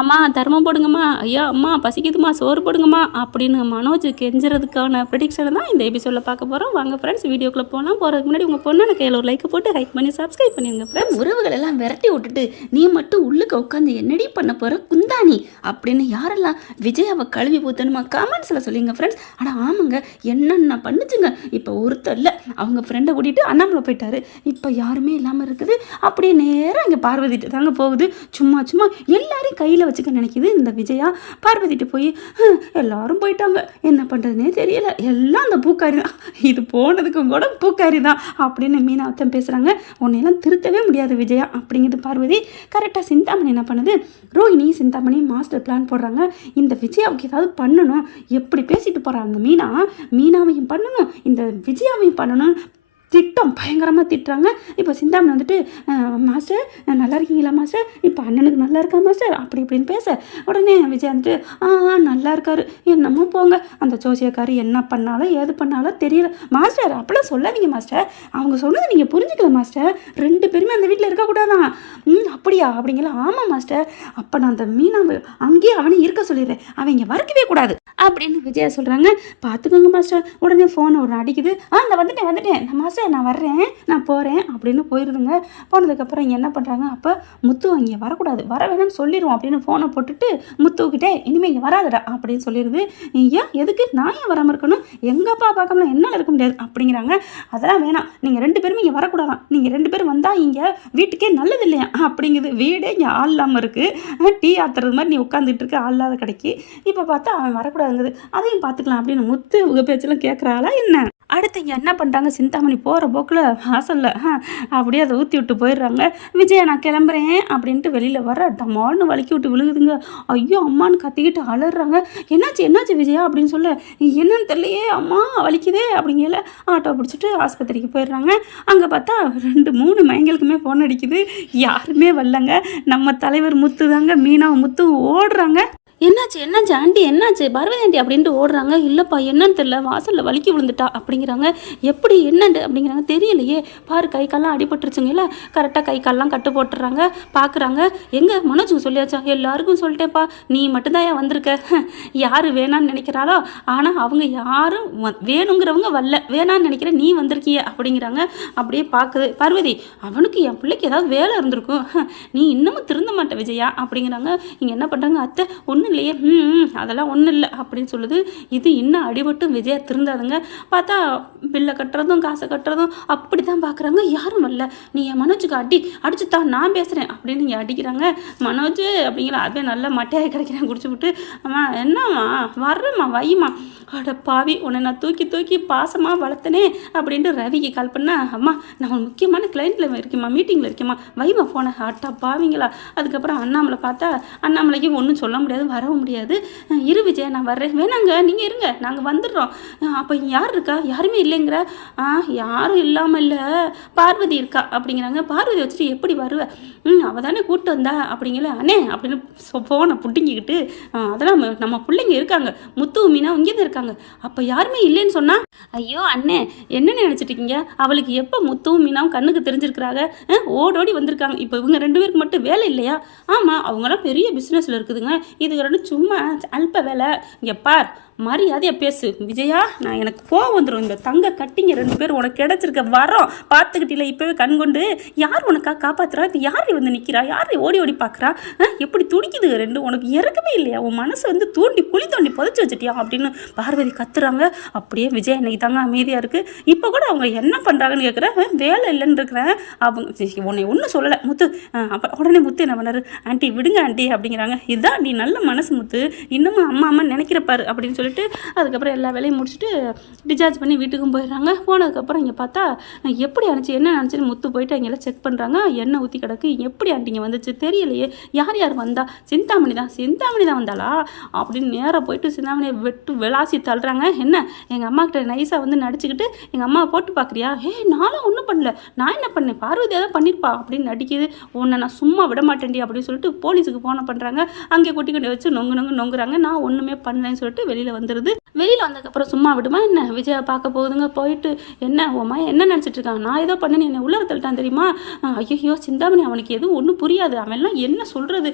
அம்மா தர்மம் போடுங்கம்மா, ஐயா அம்மா பசிக்குதுமா சோறு போடுங்கம்மா அப்படின்னு மனோஜ் கெஞ்சுறதுக்கான ப்ரெடிக்ஷனை தான் இந்த எபிசோடில் பார்க்க போகிறோம். வாங்க ஃப்ரெண்ட்ஸ் வீடியோக்குள்ளே போகலாம். போகிறதுக்கு முன்னாடி உங்கள் பொண்ணு கையில் ஒரு லைக் போட்டு லைக் பண்ணி சப்ஸ்கிரைப் பண்ணிடுங்க ஃப்ரெண்ட்ஸ். உறவுகள் எல்லாம் விரட்டி விட்டுட்டு நீ மட்டும் உள்ளுக்கு உட்காந்து என்னடி பண்ண போகிற குந்தாணி அப்படின்னு யாரெல்லாம் விஜயாவை கழுவி ஊற்றணுமா கமெண்ட்ஸில் சொல்லிங்க ஃப்ரெண்ட்ஸ். ஆனால் ஆமாங்க என்னென்ன பண்ணுச்சுங்க. இப்போ ஒருத்தர் இல்லை அவங்க ஃப்ரெண்டை கூட்டிகிட்டு அண்ணாமலை போயிட்டாரு. இப்போ யாருமே இல்லாமல் இருக்குது. அப்படியே நேராக இங்கே பார்வதிட்டு தாங்க போகுது. சும்மா சும்மா எல்லாரையும் கையில் வச்சுக்க நினைக்கிது இந்த விஜயா. பார்வதிட்டு போய் எல்லாரும் போயிட்டாங்க, என்ன பண்ணுறதுனே தெரியல, எல்லாம் அந்த பூக்காரி தான், இது போனதுக்கும் கூட பூக்காரி தான் அப்படின்னு மீனாவத்தம் பேசுகிறாங்க. உன்னையெல்லாம் திருத்தவே முடியாது விஜயா அப்படிங்கிறது பார்வதி. கரெக்டாக சிந்தாமணி என்ன பண்ணுது, ரோஹிணி சிந்தாமணி மாஸ்டர் பிளான் போடுறாங்க. இந்த விஜயாவுக்கு ஏதாவது பண்ணணும். எப்படி பேசிட்டு போகிறாங்க அந்த மீனாவையும் பண்ணணும், இந்த விஜயாவையும் பண்ணணும். திட்டம் பயங்கரமாக திட்டுறாங்க. இப்போ சிந்தாமணி வந்துட்டு மாஸ்டர் நல்லா இருக்கீங்களா மாஸ்டர், இப்போ அண்ணனுக்கு நல்லா இருக்கா மாஸ்டர் அப்படி இப்படின்னு பேச உடனே விஜய் வந்துட்டு நல்லா இருக்காரு என்னமோ போங்க, அந்த ஜோசியக்காரு என்ன பண்ணாலும் ஏது பண்ணாலும் தெரியல மாஸ்டர் அப்படிலாம் சொல்லாதீங்க மாஸ்டர், அவங்க சொன்னதை நீங்கள் புரிஞ்சுக்கல மாஸ்டர், 2 பேருமே அந்த வீட்டில் இருக்கக்கூடாதான். அப்படியா அப்படிங்களா, ஆமாம் மாஸ்டர், அப்போ நான் அந்த மீனாவை அங்கேயே அவனை இருக்க சொல்லிடுறேன், அவங்க வரக்கவே கூடாது அப்படின்னு விஜயா சொல்கிறாங்க. பார்த்துக்கோங்க மாஸ்டர். உடனே ஃபோன் ஒரு அடிக்குது. நான் வந்துட்டேன் மாஸ்டர், நான் வர்றேன் நான் போகிறேன் அப்படின்னு போயிடுதுங்க. போனதுக்கப்புறம் இங்கே என்ன பண்ணுறாங்க, அப்போ முத்து இங்கே வரக்கூடாது, வர வேணும்னு சொல்லிடுவோம் அப்படின்னு ஃபோனை போட்டுட்டு முத்துக்கிட்டே இனிமேல் இங்கே வராதுடா அப்படின்னு சொல்லிடுது. ஏன் எதுக்கு நான் ஏன் வராமல் இருக்கணும், எங்கள் அப்பா பார்க்காமலாம் என்னால் இருக்க முடியாது அப்படிங்கிறாங்க. அதெல்லாம் வேணாம், நீங்கள் 2 பேருமே இங்கே வரக்கூடாதான், நீங்கள் 2 பேரும் வந்தால் இங்கே வீட்டுக்கே நல்லது இல்லையா அப்படிங்குது. வீடே இங்கே ஆள் இல்லாமல் இருக்குது, டீ ஆத்துறது மாதிரி நீ உட்காந்துட்டு இருக்க ஆள் இல்லாத கடைக்கு. இப்போ பார்த்தா அவன் வரக்கூடாதுங்குது. அதையும் பார்த்துக்கலாம் அப்படின்னு முத்து உங்கள் பேச்செல்லாம் கேட்குறாளா என்ன. அடுத்து இங்கே என்ன பண்ணுறாங்க, சிந்தாமணி போகிற போக்கில் வாசலில் அப்படியே அதை ஊற்றி விட்டு போயிடுறாங்க. விஜயா நான் கிளம்புறேன் அப்படின்ட்டு வெளியில் வர டமால்னு வலிக்கி விட்டு விழுகுதுங்க. ஐயோ அம்மான்னு கத்திக்கிட்டு அலறாங்க. என்னாச்சு விஜயா அப்படின்னு சொல்ல, என்னன்னு தெரியலையே அம்மா வலிக்குதே அப்படிங்கல ஆட்டோ பிடிச்சிட்டு ஆஸ்பத்திரிக்கு போயிடுறாங்க. அங்கே பார்த்தா 2-3 மயங்களுக்குமே ஃபோன் அடிக்குது, யாருமே வரலங்க. நம்ம தலைவர் முத்து தாங்க, மீனாவும் முத்து ஓடுறாங்க. என்னாச்சு ஆண்டி என்னாச்சு பார்வதி ஆண்டி அப்படின்ட்டு ஓடுறாங்க. இல்லைப்பா என்னன்னு தெரியல, வாசலில் வலிக்கி விழுந்துட்டா அப்படிங்கிறாங்க. எப்படி என்னண்டு அப்படிங்கிறாங்க. தெரியலையே பாரு, கை கால்லாம் அடிபட்டுருச்சுங்க. இல்லை கரெக்டாக கை கால்லாம் கட்டு போட்டுறாங்க. பார்க்குறாங்க. எங்கே மனோஜுக்கு சொல்லியாச்சா, எல்லாருக்கும் சொல்லிட்டேப்பா, நீ மட்டும்தான் ஏன் வந்திருக்க, யார் வேணான்னு நினைக்கிறாளோ, ஆனால் அவங்க யாரும் வேணுங்கிறவங்க வரல, வேணான்னு நினைக்கிற நீ வந்திருக்கிய அப்படிங்கிறாங்க. அப்படியே பார்க்குது பார்வதி, அவனுக்கு என் பிள்ளைக்கு ஏதாவது வேலை இருந்திருக்கும், நீ இன்னமும் திருந்த மாட்டே விஜயா அப்படிங்கிறாங்க. இங்கே என்ன பண்ணுறாங்க, அத்தை ஒன்றும் இல்லையே, அதெல்லாம் ஒன்றும் இல்லை அப்படின்னு சொல்லுது. இது இன்னும் அடிபட்டும் விஜயா திருந்தாதுங்க. பார்த்தா பில்லை கட்டுறதும் காசை கட்டுறதும் அப்படி தான் பார்க்குறாங்க. யாரும் வரல, நீ என் மனோஜுக்கு அடிச்சுத்தான் நான் பேசுகிறேன் அப்படின்னு நீங்கள் அடிக்கிறாங்க. மனோஜ் அப்படிங்கிற அப்படியே நல்லா மட்டையாக கிடைக்கிறேன் குடிச்சு விட்டு, அம்மா என்னம்மா வர்றேம்மா வையுமா, அட பாவி உன்னை நான் தூக்கி பாசமாக வளர்த்தனே அப்படின்ட்டு ரவிக்கு கால் பண்ணேன். அம்மா நான் ஒரு முக்கியமான கிளைண்ட்டில் இருக்கேம்மா, மீட்டிங்கில் இருக்கேம்மா, வைமா ஃபோனை. அட்டா பாவிங்களா. அதுக்கப்புறம் அண்ணாமலை பார்த்தா அண்ணாமலைக்கு ஒன்றும் சொல்ல முடியாது, வரவும் முடியாது. இரு விஜயா நான் வர்றேன், வேணாங்க நீங்கள் இருங்க நாங்கள் வந்துடுறோம். அப்போ யார் இருக்கா, யாருமே இல்லைங்கிற. யாரும் இல்லாமல் இல்லை பார்வதி இருக்கா அப்படிங்கிறாங்க. பார்வதி வச்சுட்டு எப்படி வருவேன், அவள் தானே கூப்பிட்டு வந்தா அப்படிங்கல. அண்ணே அப்படின்னு ஃபோனை புட்டிங்கிக்கிட்டு, அதெல்லாம் நம்ம பிள்ளைங்க இருக்காங்க, முத்து மீனா இங்கே தான் இருக்காங்க, அப்போ யாருமே இல்லைன்னு சொன்னா. ஐயோ அண்ணே என்ன நினச்சிட்டு இருக்கீங்க, அவளுக்கு எப்போ முத்துவும் மீனாவும் கண்ணுக்கு தெரிஞ்சிருக்கிறாங்க, ஓடோடி வந்திருக்காங்க. இப்போ இவங்க 2 பேருக்கு மட்டும் வேலை இல்லையா, ஆமாம் அவங்களாம் பெரிய பிஸ்னஸில் இருக்குதுங்க, இது 2 சும்மா அல்ப வேலை. இங்கே பார் மரியாதையாக பேசு விஜயா, நான் எனக்கு கோவம் வந்துடும். இந்த தங்க கட்டிங்க 2 பேர் உனக்கு கிடச்சிருக்க வரோம் பார்த்துக்கிட்டில, இப்போவே கண் கொண்டு யார் உனக்காக காப்பாற்றுறா, இப்போ யார் வந்து நிற்கிறா, யார் ஓடி பார்க்குறா, எப்படி துடிக்குது 2, உனக்கு இறக்கவே இல்லையா, உன் மனசை வந்து குழி தோண்டி புதைச்சி வச்சுட்டியா அப்படின்னு பார்வதி கத்துறாங்க. அப்படியே விஜய் இன்னைக்கு தாங்க அமைதியாக இருக்குது. இப்போ கூட அவங்க என்ன பண்ணுறாங்கன்னு கேட்குறேன், வேலை இல்லைன்னு இருக்கிறேன். அவங்க உன்னை ஒன்றும் சொல்லலை முத்து. அப்போ உடனே முத்து என்ன பண்ணாரு, ஆண்டி விடுங்க ஆண்டி அப்படிங்கிறாங்க. இதுதான் நீ நல்ல மனசு முத்து, இன்னமும் அம்மா நினைக்கிறப்பாரு அப்படின்னு சொல்லிட்டு அதுக்கப்புறம் எல்லா வேலையும் முடிச்சுட்டு டிஸ்சார்ஜ் பண்ணி வீட்டுக்கும் போயிடுறாங்க. போனதுக்கப்புறம் இங்கே பார்த்தா எப்படி அனுப்பிச்சு என்ன நினச்சின்னு முத்து போயிட்டு அங்கெல்லாம் செக் பண்ணுறாங்க. எண்ணெய் ஊற்றி கிடக்கு, எப்படி ஆண்டிங்க வந்துச்சு தெரியலையே, யார் வந்தா, சிந்தாமணி தான் வந்தாளா அப்படின்னு நேராக போயிட்டு சிந்தாமணியை விளாசி தள்ளுறாங்க. என்ன எங்கள் அம்மா கிட்ட நைஸாக வந்து நடிச்சுக்கிட்டு எங்கள் அம்மாவை போட்டு பார்க்குறியா, நானும் ஒன்றும் பண்ணல, நான் என்ன பண்ணேன், பார்வதியாக தான் பண்ணியிருப்பா அப்படின்னு நடிக்குது. உன்னை நான் சும்மா விட மாட்டேன்டி அப்படின்னு சொல்லிட்டு போலீஸுக்கு ஃபோனை பண்ணுறாங்க. அங்கே கொட்டி கொண்டு வச்சு நொங்குறாங்க. நான் ஒன்றுமே பண்ணலன்னு சொல்லிட்டு வெளியில் வந்துடுது. வெளியில் வந்ததுக்கப்புறம் சும்மா விடுமா என்ன, விஜயா பார்க்க போகுதுங்க. போயிட்டு என்ன உமா என்ன நினச்சிட்டு இருக்கான், நான் ஏதோ பண்ணேன்னு என்னை உள்ளே தள்ளிட்டான் தெரியுமா, ஐயோ சிந்தாமணி அவனுக்கு எதுவும் ஒன்றும் புரியாது, அவன்லாம் என்ன சொல்கிறது,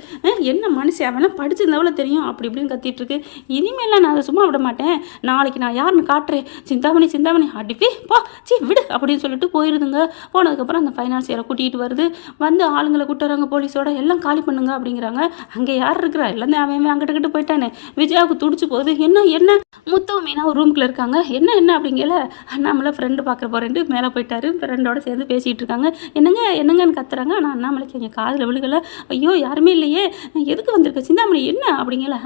என்ன மனுஷன், அவன்லாம் படிச்சிருந்தவள தெரியும் அப்படி இப்படின்னு கத்திட்டு இருக்கு. இனிமேலாம் நான் அதை சும்மா விட மாட்டேன், நாளைக்கு நான் யாருன்னு காட்டுறேன், சிந்தாமணி சிந்தாமணி அடிப்பே போ சி விடு அப்படின்னு சொல்லிட்டு போயிருதுங்க. போனதுக்கப்புறம் அந்த ஃபைனான்சியரை கூட்டிகிட்டு வருது. வந்து ஆளுங்களை கூட்டுறாங்க போலீஸோட, எல்லாம் காலி பண்ணுங்க அப்படிங்கிறாங்க. அங்கே யார் இருக்கிறா, எல்லாமே அவன் அங்கிட்டு போயிட்டானே. விஜயாவுக்கு துடிச்சு போகுது. என்ன என்ன முத்து மீனா ஒரு ரூம்குள்ளே இருக்காங்க. என்ன என்ன அப்படிங்கல அண்ணாமலை ஃப்ரெண்டு பார்க்குற போகிறேன்ட்டு மேலே போயிட்டாரு. ஃப்ரெண்டோட சேர்ந்து பேசிகிட்டு இருக்காங்க. என்னங்க என்னங்கன்னு கத்துறாங்க. ஆனால் அண்ணாமலைக்கு எங்கள் காதில் விழுகலை. ஐயோ யாருமே இல்லையே, எதுக்கு வந்திருக்க சிந்தாமணி என்ன அப்படிங்கல,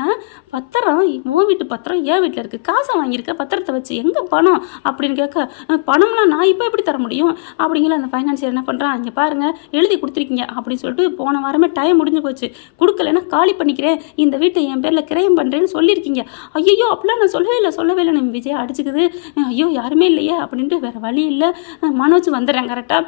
பத்திரம் உன் வீட்டு பத்திரம் என் வீட்டில் இருக்குது, காசை வாங்கியிருக்க பத்திரத்தை வச்சு, எங்கே பணம் அப்படின்னு கேட்க, பணம்லாம் நான் இப்போ எப்படி தர முடியும் அப்படிங்கல. அந்த ஃபைனான்சியர் என்ன பண்ணுறான், இங்கே பாருங்கள் எழுதி கொடுத்துருக்கீங்க அப்படின்னு சொல்லிட்டு போன வாரமே டைம் முடிஞ்சு போச்சு, கொடுக்கலன்னா காலி பண்ணிக்கிறேன், இந்த வீட்டை என் பேரில் கிரயம் பண்ணுறேன்னு சொல்லியிருக்கீங்க. ஐயோ அப்படிலாம் நான் சொல்லவே இல்லை நம்ம விஜயா அடிச்சுக்குது. ஐயோ யாருமே இல்லையே அப்படின்ட்டு வேறு வழி இல்லை. மனோஜ் வந்துடுறேன் கரெக்டாக.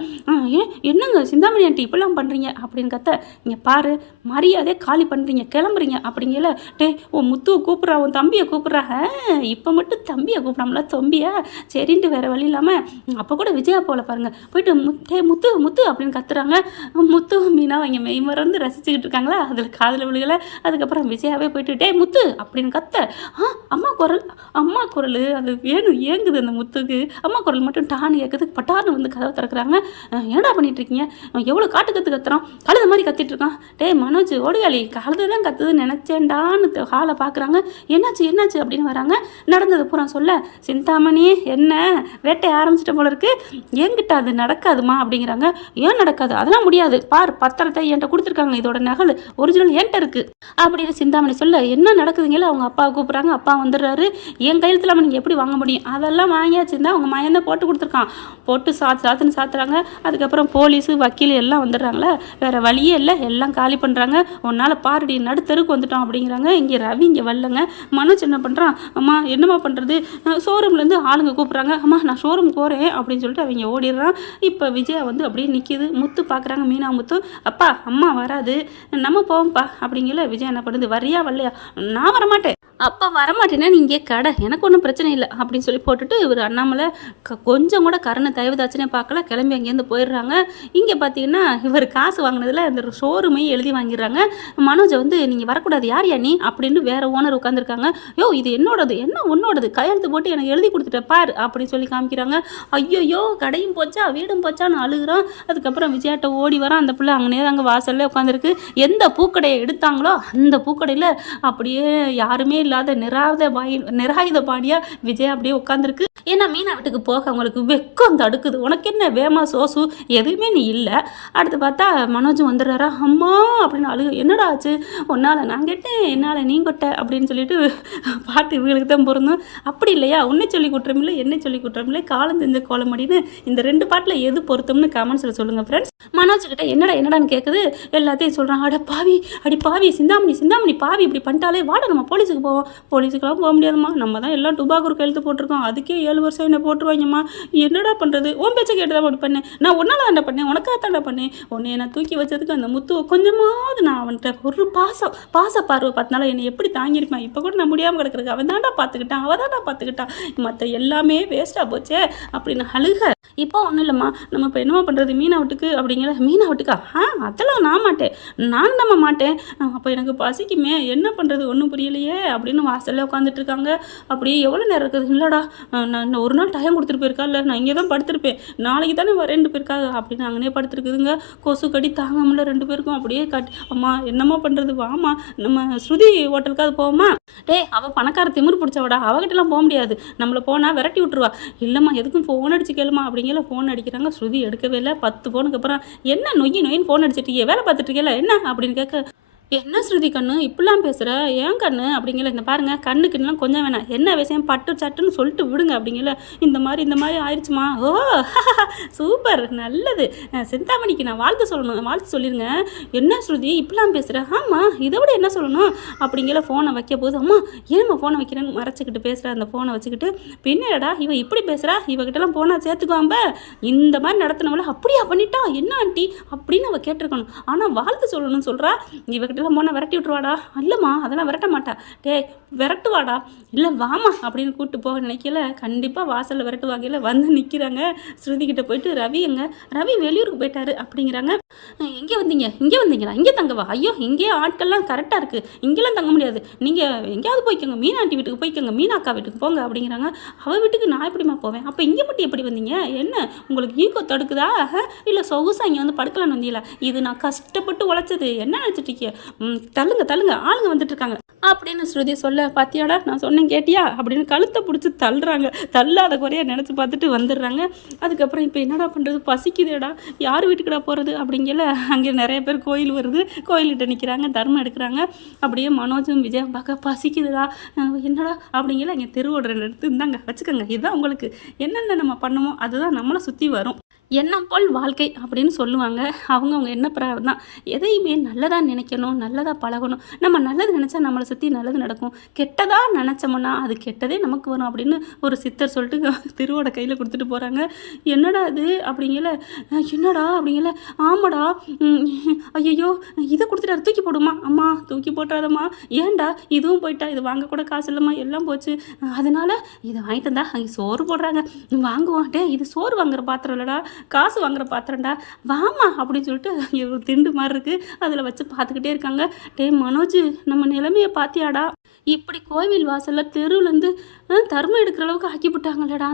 என்னங்க சிந்தாமணி ஆண்டி இப்பெல்லாம் பண்ணுறீங்க அப்படின்னு கத்த, இங்கே பாரு மரியாதையே காலி பண்ணுறீங்க கிளம்புறீங்க அப்படிங்கல. டே உன் முத்துவை கூப்பிட்றா, உன் தம்பியை கூப்பிட்றா. இப்போ மட்டும் தம்பியை கூப்பிடாமல தம்பியா சரின்ட்டு வேறு வழி இல்லாமல் அப்போ கூட விஜயா போல பாருங்க போயிட்டு டே முத்து முத்து அப்படின்னு கத்துறாங்க. முத்து மீனா அவங்க மெய் மறந்து ரசிச்சுக்கிட்டு இருக்காங்களா, அதில் காதில் விழுகலை. அதுக்கப்புறம் விஜயாவே போயிட்டு டே முத்து அப்படின்னு கத்த, அம்மா குரல் அது வேணும் ஏங்குது அந்த முத்துக்கு. அம்மா குரல் மட்டும் டான்னு கேட்குது. பட்டார்னு வந்து கதவை திறக்கிறாங்க. என்னடா பண்ணிட்டு இருக்கீங்க, எவ்வளோ காட்டு கத்துறான், கழுத மாதிரி கத்திட்டு இருக்கான். டே மனோஜ் ஓடியாளி கழுத தான் கத்துதுன்னு நினச்சேன்டான்னு ஹாலை பார்க்குறாங்க. என்னாச்சு அப்படின்னு வராங்க. நடந்தது பூரா சொல்ல, சிந்தாமணி என்ன வேட்டை ஆரம்பிச்சிட்ட போல இருக்கு, என்கிட்ட அது நடக்காதுமா அப்படிங்கிறாங்க. ஏன் நடக்காது, அதெல்லாம் முடியாது, பார் பத்திரத்தை என்கிட்ட கொடுத்துருக்காங்க, இதோட நகல் ஒரிஜினல் என்கிட்ட இருக்கு அப்படின்னு சிந்தாமணி சொல்ல, என்ன நடக்குதுங்களா, அவங்க அப்பா கூப்பிட்றாங்க. அப்பா வந்துடுறாரு. என் கையெழுத்துல நீங்கள் எப்படி வாங்க முடியும், அதெல்லாம் வாங்கியாச்சுருந்தா அவங்க மயன் தான் போட்டு கொடுத்துருக்கான், போட்டு சாத்துன்னு சாத்துறாங்க. அதுக்கப்புறம் போலீஸு வக்கீல் எல்லாம் வந்துடுறாங்களே, வேறு வழியே இல்லை, எல்லாம் காலி பண்ணுறாங்க. உன்னால் பாருடி நடுத்தருக்கு வந்துட்டோம் அப்படிங்கிறாங்க. இங்கே ரவி இங்கே வரலங்க. மனோஜ் என்ன பண்ணுறான், அம்மா என்னம்மா பண்ணுறது, ஷோரூம்லேருந்து ஆளுங்க கூப்பிட்றாங்க, அம்மா நான் ஷோரூம் போகிறேன் அப்படின்னு சொல்லிட்டு அவங்க ஓடிடுறான். இப்போ விஜயா வந்து அப்படியே நிற்கிது. முத்து பார்க்குறாங்க, மீனா முத்து, அப்பா அம்மா வராது நம்ம போவோம்ப்பா அப்படிங்கல. விஜயா என்ன பண்ணுது, வரியா வரலையா, நான் வரமாட்டேன், அப்பா வரமாட்டேன்னா நீங்கள் கடை எனக்கு ஒன்றும் பிரச்சனை இல்லை அப்படின்னு சொல்லி போட்டுட்டு இவர் அண்ணாமலை கொஞ்சம் கூட கருணை தயவுதாச்சுனே பார்க்கல, கிளம்பி அங்கேருந்து போயிடுறாங்க. இங்கே பார்த்தீங்கன்னா இவர் காசு வாங்கினதில் இந்த ஷோரூமையும் எழுதி வாங்கிடுறாங்க. மனோஜை வந்து நீங்கள் வரக்கூடாது, யார் நீ அப்படின்னு வேறு ஓனர் உட்காந்துருக்காங்க. யோ இது என்னோடது, என்ன உன்னோடது, கையெழுத்து போட்டு எனக்கு எழுதி கொடுத்துட்ட பார் அப்படின்னு சொல்லி காமிக்கிறாங்க. ஐயோ கடையும் போச்சா வீடும் போச்சான்னு அழுகுறான். அதுக்கப்புறம் விஜயாட்ட ஓடி வரான். அந்த பிள்ளை அங்கனே அங்கே வாசல்ல உட்காந்துருக்கு. எந்த பூக்கடையை எடுத்தாங்களோ அந்த பூக்கடையில் அப்படியே யாருமே இல்லாத நிராயுத பாணியா விஜய் அப்படியே உட்காந்துருக்கு. ஏன்னா மீனா வீட்டுக்கு போக அவங்களுக்கு வெக்கம் தடுக்குது. உனக்கு என்ன வேமா சோசு எதுவுமே நீ இல்லை. அடுத்து பார்த்தா மனோஜும் வந்துடுறாரா. அம்மா அப்படின்னு அழுகு. என்னடா ஆச்சு, உன்னால் நான் கேட்டேன் என்னால் நீ கொட்ட அப்படின்னு சொல்லிட்டு பாட்டு இவங்களுக்கு தான் பொருந்தும். அப்படி இல்லையா, உன்னை சொல்லி குற்றமில்லை என்னை சொல்லி குற்றமில்லை காலம் செஞ்ச கோலம் அப்படின்னு இந்த ரெண்டு பாட்டில் எது பொருத்தம்னு கமெண்ட்ஸில் சொல்லுங்கள் ஃப்ரெண்ட்ஸ். மனோஜ் கிட்ட என்னடான்னு கேட்குது. எல்லாத்தையும் சொல்கிறான். அடி பாவி சிந்தாமணி பாவி இப்படி பண்ணிட்டாலே வாடா நம்ம போலீஸுக்கு போவோம். போலீஸுக்கெல்லாம் போக முடியாதுமா, நம்ம தான் எல்லாம் டுபாக்கூருக்கு எழுத்து போட்டிருக்கோம், அதுக்கே 7 வருஷம் என்ன போட்டுருவாங்கம்மா, என்னடா பண்ணுறது, உன் பேச்சை கேட்டு தான் மட்டும் பண்ணேன், நான் ஒன்றால் தாண்டா பண்ணேன், உனக்காக தாண்டா பண்ணேன், உன்னை நான் தூக்கி வச்சதுக்கு அந்த முத்துவை கொஞ்சமாவது நான் அவன்கிட்ட ஒரு பாச பார்வை பார்த்தனால என்னை எப்படி தாங்கியிருப்பேன். இப்போ கூட நான் முடியாமல் கிடக்குறதுக்கு அவன் தாண்டா பார்த்துக்கிட்டான், மற்ற எல்லாமே வேஸ்ட்டாக போச்சே அப்படின்னு அழுக. இப்போ ஒன்றும் இல்லைம்மா, நம்ம இப்போ என்னம்மா பண்ணுறது, மீனா வீட்டுக்கு அப்படிங்கிற. மீனா வீட்டுக்கா, அதெல்லாம் நான் மாட்டேன், நானும் நம்ம மாட்டேன், அப்போ எனக்கு பசிக்குமே என்ன பண்ணுறது ஒன்றும் புரியலையே அப்படின்னு வாசலில் உட்காந்துட்டு இருக்காங்க. அப்படியே எவ்வளோ நேரம் இருக்குது, இல்லைடா நான் ஒரு நாள் டைம் கொடுத்துட்டு போயிருக்கா, இல்லை நான் இங்கே தான் படுத்திருப்பேன், நாளைக்கு தானே வரேன் போயிருக்காங்க அப்படின்னு அங்கனே படுத்துருக்குதுங்க. கொசு கடி தாங்க முடியல 2 பேருக்கும். அப்படியே அம்மா என்னம்மா பண்ணுறது, வாமா நம்ம ஸ்ருதி ஹோட்டலுக்காவது போவோமா. டே அவள் பணக்கார திமிரு பிடிச்சவடா, அவகிட்டலாம் போக முடியாது, நம்மளை போனால் விரட்டி விட்டுருவா. இல்லைம்மா எதுக்கும் ஃபோன் அடிச்சு கேளுமா அப்படிங்கிற. ஃபோன் அடிக்கிறாங்க. ஸ்ருதி எடுக்கவே இல்லை. 10 ஃபோனுக்கு அப்புறம் என்ன நொய்யின்னு ஃபோன் அடிச்சிட்டு வேலை பார்த்துட்டு இருக்கல என்ன அப்படின்னு கேட்க, என்ன ஸ்ருதி கண்ணு இப்படிலாம் பேசுகிற, ஏன் கண்ணு அப்படிங்கல. இந்த பாருங்கள் கண்ணுக்குன்னெலாம் கொஞ்சம் வேணாம், என்ன விஷயம் பட்டு சட்டுன்னு சொல்லிட்டு விடுங்க அப்படிங்கல. இந்த மாதிரி ஆயிடுச்சுமா. ஓ சூப்பர் நல்லது, சிந்தாமணிக்கு நான் வாழ்த்து சொல்லிடுங்க. என்ன ஸ்ருதி இப்படிலாம் பேசுகிறேன், ஆமாம் இதை விட என்ன சொல்லணும் அப்படிங்கல. ஃபோனை வைக்க போது, அம்மா ஏன்மா ஃபோனை வைக்கிறேன்னு மறைச்சிக்கிட்டு பேசுகிறேன். அந்த ஃபோனை வச்சுக்கிட்டு, பின்னடா இவ இப்படி பேசுகிறா, இவகிட்டலாம் போனால் சேர்த்துக்குவாம்ப, இந்த மாதிரி நடத்தினவள அப்படியா பண்ணிட்டா என்ன ஆண்டி அப்படின்னு அவள் கேட்டிருக்கணும். ஆனால் வாழ்த்து சொல்லணும்னு சொல்கிறா. இவகிட்ட வீட்டெல்லாம் போனால் விரட்டி விட்ருவாடா. இல்லைம்மா அதெல்லாம் விரட்ட மாட்டா. டேய் விரட்டுவாடா. இல்லை வாமா அப்படின்னு கூப்பிட்டு போக நினைக்கல. கண்டிப்பாக வாசலில் விரட்டு வகையில் வந்து நிற்கிறாங்க. ஸ்ருதிக்கிட்ட போயிட்டு ரவி வெளியூருக்கு போயிட்டாரு அப்படிங்கிறாங்க. எங்கே வந்தீங்க? இங்கே வந்தீங்களா? இங்கே தங்கவா? ஐயோ இங்கே ஆட்கள்லாம் கரெக்டாக இருக்குது, இங்கெல்லாம் தங்க முடியாது, நீங்கள் எங்கேயாவது போய்க்கோங்க, மீனா ஆண்டி வீட்டுக்கு போய்க்கோங்க, மீனா அக்கா வீட்டுக்கு போங்க அப்படிங்கிறாங்க. அவள் வீட்டுக்கு நான் எப்படிமா போவேன்? அப்போ இங்கே மட்டும் எப்படி வந்தீங்க? என்ன உங்களுக்கு ஈகோ தடுக்குதா? இல்லை சொகுசாக இங்கே வந்து படுக்கலான்னு வந்தீங்களா? இது நான் கஷ்டப்பட்டு உழைச்சது, என்ன நினச்சிட்டு இருக்கீங்க? தள்ளுங்க ஆளுங்க வந்துட்டு இருக்காங்க அப்படின்னு ஸ்ருதி சொல்ல, பாத்தியாடா நான் சொன்னேன் கேட்டியா அப்படின்னு கழுத்தை பிடிச்சி தள்ளுறாங்க. தள்ளாத குறையா நினச்சி பார்த்துட்டு வந்துடுறாங்க. அதுக்கப்புறம் இப்போ என்னடா பண்ணுறது, பசிக்குதேடா, யார் வீட்டுக்குடா போகிறது அப்படிங்கல. அங்கே நிறைய பேர் கோயில் வருது, கோயில்கிட்ட நிற்கிறாங்க, தர்மம் எடுக்கிறாங்க. அப்படியே மனோஜும் விஜயம் பார்க்க பசிக்குதுடா என்னடா அப்படிங்கல. இங்கே திருவோட எடுத்து இருந்தாங்க வச்சுக்கோங்க, இதுதான் உங்களுக்கு என்னென்ன நம்ம பண்ணுமோ அதுதான் நம்மளை சுற்றி வரும், எண்ணம் போல் வாழ்க்கை அப்படின்னு சொல்லுவாங்க. அவங்க என்ன பிரார்த்தம் தான், எதையுமே நல்லதாக நினைக்கணும், நல்லதாக பழகணும். நம்ம நல்லது நினச்சா நம்மளை சுற்றி நல்லது நடக்கும், கெட்டதாக நினச்சோம்னா அது கெட்டதே நமக்கு வரும் அப்படின்னு ஒரு சித்தர் சொல்லிட்டு திருவோட கையில் கொடுத்துட்டு போகிறாங்க. என்னடா அது அப்படிங்கல. என்னடா அப்படிங்கல. ஆமாடா, ஐயோ இதை கொடுத்துட்டாரு, தூக்கி போடுமா. அம்மா தூக்கி போட்டாதம்மா. ஏன்டா இதுவும் போயிட்டா, இது வாங்க கூட காசு இல்லைம்மா, எல்லாம் போச்சு, அதனால இதை வாங்கிட்டு இருந்தா அங்கே சோறு போடுறாங்க, வாங்குவோம். டே இது சோறு வாங்குற பாத்திரம் இல்லைடா, காசு வாங்குற பாத்திரம்டா, வாமா அப்படின்னு சொல்லிட்டு ஒரு திண்டு மாதிரி இருக்குது, அதில் வச்சு பார்த்துக்கிட்டே இருக்காங்க. டே மனோஜ் நம்ம நிலைமையை பார்த்தியாடா, இப்படி கோவில் வாசலில் தெருவுலேருந்து தர்மம் எடுக்கிற அளவுக்கு ஆக்கிவிட்டாங்களேடா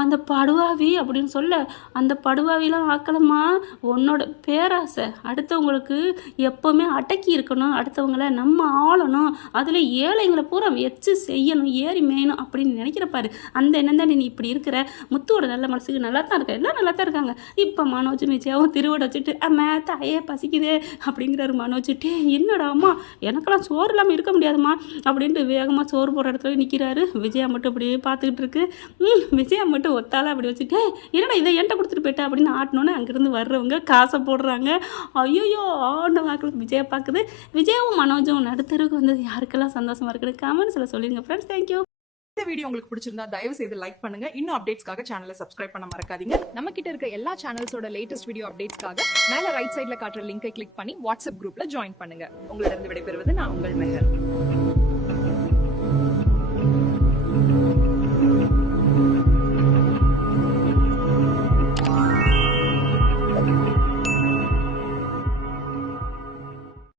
அந்த படுவாவி அப்படின்னு சொல்ல. அந்த படுவாவிலாம் ஆக்கலம்மா, உன்னோட பேராசை, அடுத்தவங்களுக்கு எப்போவுமே அடக்கி இருக்கணும், அடுத்தவங்கள நம்ம ஆளணும், அதில் ஏழைங்களை பூரா வச்சு செய்யணும், ஏறி மேயணும் அப்படின்னு நினைக்கிறப்பாரு. அந்த எண்ணம் தான் நீ இப்படி இருக்கிற. முத்துவோட நல்ல மனசுக்கு நல்லா தான் இருக்க, எல்லாம் நல்லா தான் இருக்காங்க. இப்போ மனோஜ் மிச்சியாவும் திருவோட வச்சுட்டு அம்மா தாயே பசிக்குதே அப்படிங்கிறாரு மனோஜ். டே என்னடா அம்மா, எனக்கெல்லாம் சோறு இல்லாமல் இருக்க முடியாதுமா அப்படின்ட்டு வேகமாக சோறு போடுற இடத்துல நிற்கிறாரு. விஜயா மட்டும் அப்படியே பார்த்துக்கிட்டு இருக்கு. விஜயா மட்டும் ஒத்தால அப்படி வச்சுட்டு, என்னடா இதை என்கிட்ட கொடுத்துட்டு போயிட்டா அப்படின்னு ஆட்டினோன்னே அங்கேருந்து வர்றவங்க காசை போடுறாங்க. ஐயோயோ ஆண்ட வாக்கில் விஜயா பார்க்குது. விஜயாவும் மனோஜும் நடுத்தருக்கு வந்தது யாருக்கெல்லாம் சந்தோஷமா இருக்குது கமெண்ட்ஸில் சொல்லிடுங்க ஃப்ரெண்ட்ஸ். தேங்க்யூ. இந்த வீடியோ உங்களுக்கு பிடிச்சிருந்தா தயவு செய்து லைக் பண்ணுங்க. இன்னும் அப்டேட்ஸ்க்காக சேனலை சப்ஸ்கிரைப் பண்ண மறக்காதீங்க. நம்ம கிட்ட இருக்க எல்லா சேனல்ஸோட லேட்டஸ்ட் வீடியோ அப்டேட்ஸ்க்காக மேல ரைட் சைடுல காட்டுற லிங்கை கிளிக் பண்ணி வாட்ஸ்அப் குரூப்ல ஜாயின் பண்ணுங்க. உங்களிடம் விடைபெறுவது நான் உங்கள் மெஹர்.